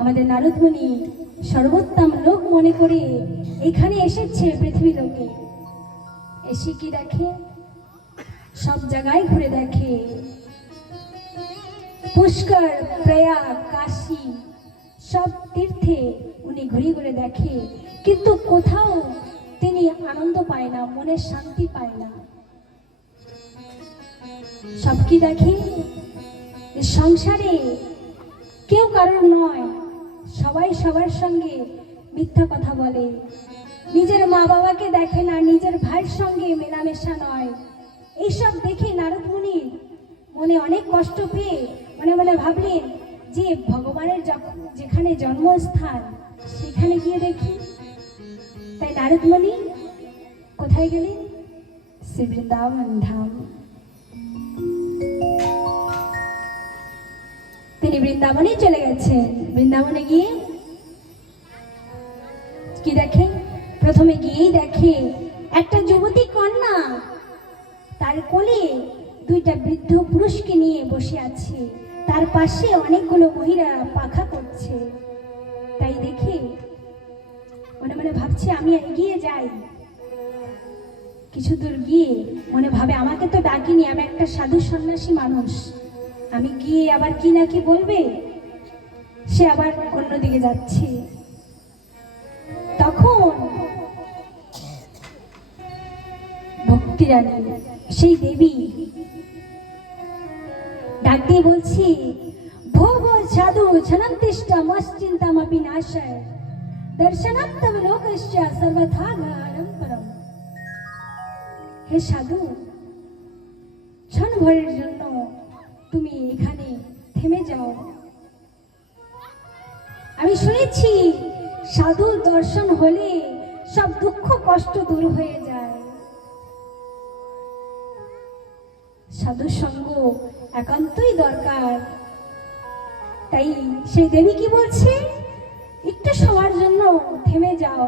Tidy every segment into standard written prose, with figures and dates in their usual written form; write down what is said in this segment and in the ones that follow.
আমাদের নারদমুনি সর্বোত্তম লোক মনে করে এখানে এসেছে পৃথিবী লোকে। এসে কি দেখে? সব জায়গায় ঘুরে দেখে, পুষ্কর, প্রয়াগ, কাশী সব তীর্থে উনি ঘুরে ঘুরে দেখে, কিন্তু কোথাও তিনি আনন্দ পায় না, মনের শান্তি পায় না। সব কি দেখে? সংসারে কেউ কারোর নয়, সবাই সবার সঙ্গে মিথ্যা কথা বলে, নিজের মা বাবাকে দেখে না, নিজের ভাইয়ের সঙ্গে মেলামেশা নয়। এইসব দেখে নারদ মুনি মনে অনেক কষ্ট পেয়ে মনে মনে ভাবলেন যে ভগবানের যেখানে জন্মস্থান সেখানে গিয়ে দেখি। তাই নারদ মুনি কোথায় গেলেন? শ্রী বৃন্দাবন ধাম। তিনি বৃন্দাবনে চলে গেছেন। বৃন্দাবনে গিয়ে কি দেখে? প্রথমে গিয়েই দেখে একটা যুবতী কন্যা তার কোলে দুইটা বৃদ্ধ পুরুষকে নিয়ে বসে আছে, তার পাশে অনেকগুলো মহিলা পাখা করছে। তাই দেখে মনে মনে ভাবছে আমি এগিয়ে যাই। কিছু দূর গিয়ে মনে ভাবে আমাকে তো ডাকিনি, আমি একটা সাধু সন্ন্যাসী মানুষ, আমি গিয়ে আবার কি না কি বলবে। সে আবার অন্যদিকে যাচ্ছে। তখন ভক্তি রানী সেই দেবী ডাক দিয়ে বলছি, ভোগ সাধু ছনন্তিষ্ঠ মশ্চিন্তামপি নাশয় দর্শনাত্তম লোকস্য সর্বথা জ্ঞানম পরম। হে সাধু, ক্ষণ ভরের জন্য তুমি এখানে থেমে যাও। আমি শুনেছি সাধু দর্শন হলে সব দুঃখ কষ্ট দূর হয়ে যায়। সাধু সঙ্গ একান্তই দরকার। তাই সেই দেবী কি বলছে? একটু সময়ের জন্য থেমে যাও।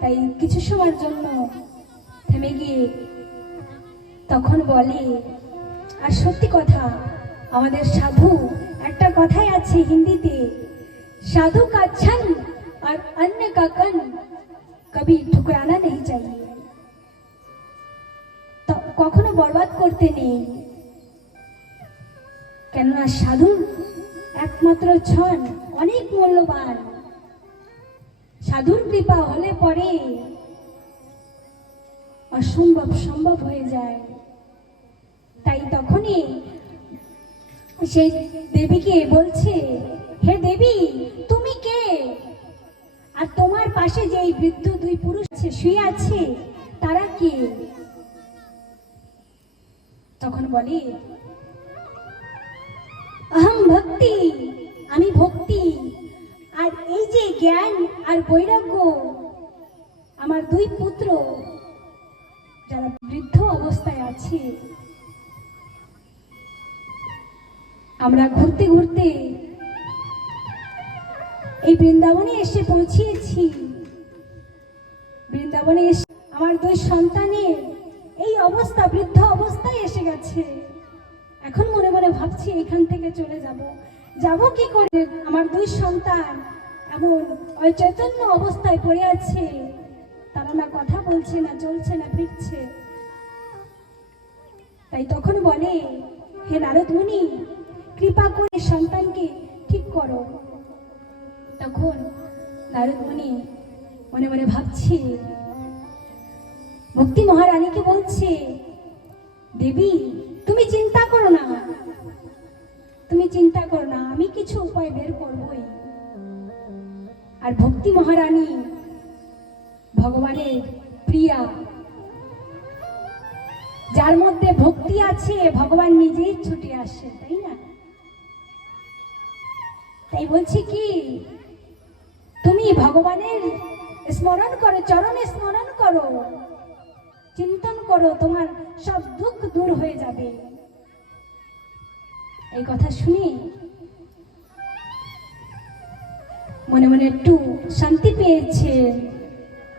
তাই কিছু সময়ের জন্য থেমে গিয়ে তখন বলে, আর সত্যি কথা, আমাদের সাধু একটা কথাই আছে হিন্দিতে, সাধু কা ছন আর অন্য কা কন কবি ঠুকরানা নেই চাইয়ে। কখনো বরবাদ করতে নেই, কেননা সাধুর একমাত্র ছন অনেক মূল্যবান। সাধুর কৃপা হলে পরে অসম্ভব সম্ভব হয়ে যায়। তাই তখনই সেই দেবীকে বলছে, হে দেবী, তুমি কে? আর তোমার পাশে যে বৃদ্ধ দুই পুরুষ শুয়ে আছে তারা কে? তখন বলে, অহম ভক্তি, আমি ভক্তি। আর এই যে জ্ঞান আর বৈরাগ্য, আমার দুই পুত্র যারা বৃদ্ধ অবস্থায় আছে। আমরা ঘুরতে ঘুরতে এই বৃন্দাবনে এসে পৌঁছিয়েছি। বৃন্দাবনে এসে আমার দুই সন্তানের এই অবস্থা, বৃদ্ধ অবস্থায় এসে গেছে। এখন মনে মনে ভাবছি এখান থেকে চলে যাব কি করে? আমার দুই সন্তান এমন ওই চৈতন্য অবস্থায় পড়ে আছে, তারা না কথা বলছে, না চলছে, না ফিরছে। তাই তখন বলে, হে নারদ মুনি, কৃপা করে সন্তানকে ঠিক করো। তখন নারদ মুনি মনে মনে ভাবছে, ভক্তি মহারানীকে বলছে, দেবী তুমি চিন্তা করো না, তুমি চিন্তা করো না, আমি কিছু উপায় বের করবই। আর ভক্তি মহারানী ভগবানের প্রিয়া, যার মধ্যে ভক্তি আছে ভগবান নিজেই ছুটে আসে, তাই না? তাই বলছি কি, তুমি ভগবানের স্মরণ করো, চরণে স্মরণ করো, চিন্তন করো, তোমার সব দুঃখ দূর হয়ে যাবে। এই কথা শুনে মনে মনে একটু শান্তি পেয়েছে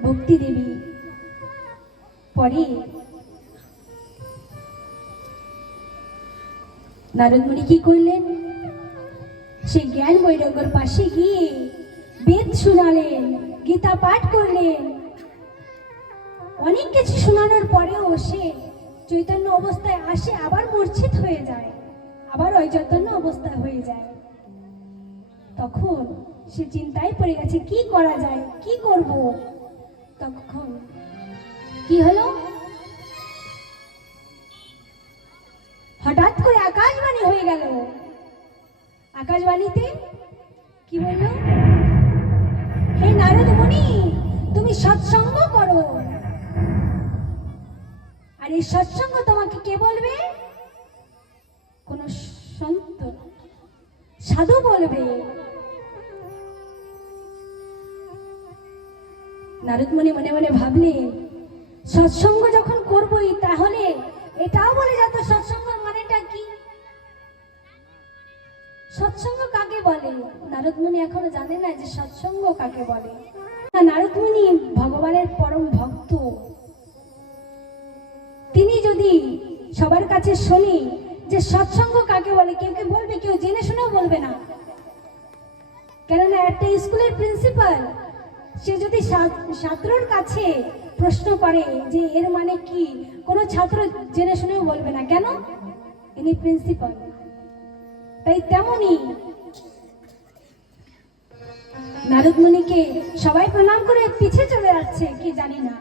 ভক্তি দেবী। পরে নারদ মুনি কি করলেন? সেই জ্ঞান বৈরাগ্যর পাশে গিয়ে বেদ শোনালেন, গীতা পাঠ করলেন। অনেক কিছু শোনানোর পরেও সে চৈতন্য অবস্থায় আসে, আবার মূর্ছিত হয়ে যায়, আবার ওই চৈতন্য অবস্থায় হয়ে যায়। তখন সে চিন্তায় পড়ে গেছে, কি করা যায়, কি করব। তখন কি হলো? হঠাৎ করে আকাশবাণী হয়ে গেল। আকাশবাণীতে কি বলল? হে নারদ মুনি, তুমি সৎসঙ্গ করো। আর এই সৎসঙ্গ তোমাকে কে বলবে? কোন সন্ত সাধু বলবে। নারদ মুনি মনে মনে ভাবলেন, সৎসঙ্গ যখন করবই তাহলে এটাও বলে যত সৎসঙ্গের মানেটা কি, সৎসঙ্গ কাকে বলে। নারদ মুনি এখনো জানে না যে সৎসঙ্গ কাকে বলে। নারদ মুনি ভগবানের পরম ভক্ত। তিনি যদি সবার কাছে শুনি যে সৎসঙ্গ কাকে বলে, কেউ কেউ বলবে, কেউ জেনে শুনেও বলবে না। কেননা একটা স্কুলের প্রিন্সিপাল সে যদি ছাত্রর কাছে প্রশ্ন করে যে এর মানে কি, কোনো ছাত্র জেনে শুনেও বলবে না। কেন? ইনি প্রিন্সিপাল। তাই তেমনি নারদ মুনিকে সবাই প্রণাম করে পিছে চলে যাচ্ছে, কি জানি না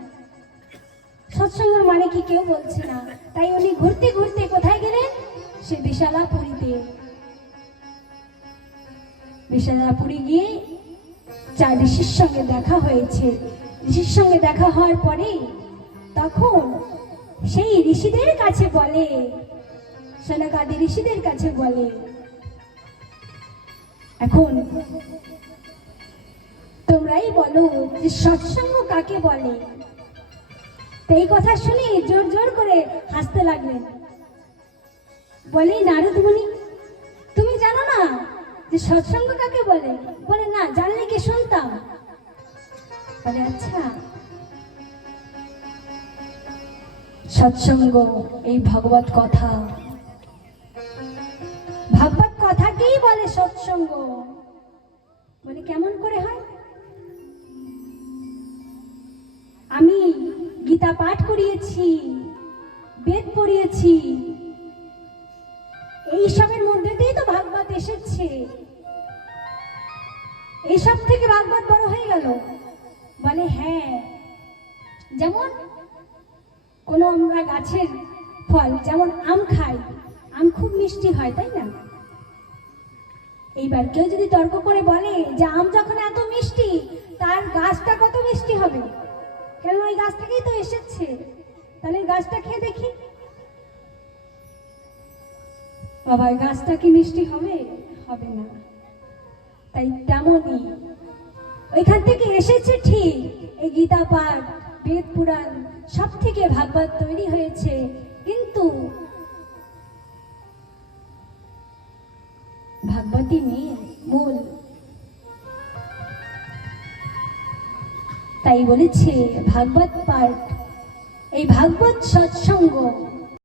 সৎসঙ্গের মানে কি কেউ বলছে না। তাই উনি ঘুরতে ঘুরতে কোথায় গেলেন? সে বিশালাপুরীতে। বিশালাপুরী গিয়ে চার ঋষির সঙ্গে দেখা হয়েছে। ঋষির সঙ্গে দেখা হওয়ার পরে তখন সেই ঋষিদের কাছে বলে, সনকাদি ঋষিদের কাছে বলে, এখন তোমরাই বলো যে সৎসঙ্গ কাকে বলে। এই কথা শুনে জোর জোর করে হাসতে লাগলেন। বলে, নারদ মুনি তুমি জানো না যে সৎসঙ্গ কাকে বলে? বলে, না, জানলে কি শুনতাম। বলে, আচ্ছা, সৎসঙ্গ এই ভগবত কথা, ভাগবত কথাকেই বলে সৎসঙ্গ। বলে, কেমন করে হয়? আমি গীতা পাঠ করিয়েছি, বেদ পড়িয়েছি, এইসবের মধ্যে দিয়েই তো ভাগবত এসেছে। এইসব থেকে ভাগবত বড় হয়ে গেল। বলে, হ্যাঁ, যেমন কোন আমরা গাছের ফল, যেমন আম খাই, আম খুব মিষ্টি হয়, তাই না? এইবার কেউ যদি তর্ক করে বলে যে আম যখন এত মিষ্টি, তার গাছটা কত মিষ্টি হবে, কেন ওই গাছ থেকেই তো এসেছে, তাহলে গাছটা খেয়ে দেখি। বাবা, গাছটা কি মিষ্টি হবে? হবে না। তাই তেমনই ওইখান থেকে এসেছে ঠিক। এই গীতা পাঠ, বেদ পুরাণ সব থেকে ভাগবত তৈরি হয়েছে, কিন্তু ভাগবতী মূল। তাই বলেছে ভাগবত পাঠ, এই ভাগবত সৎসঙ্গ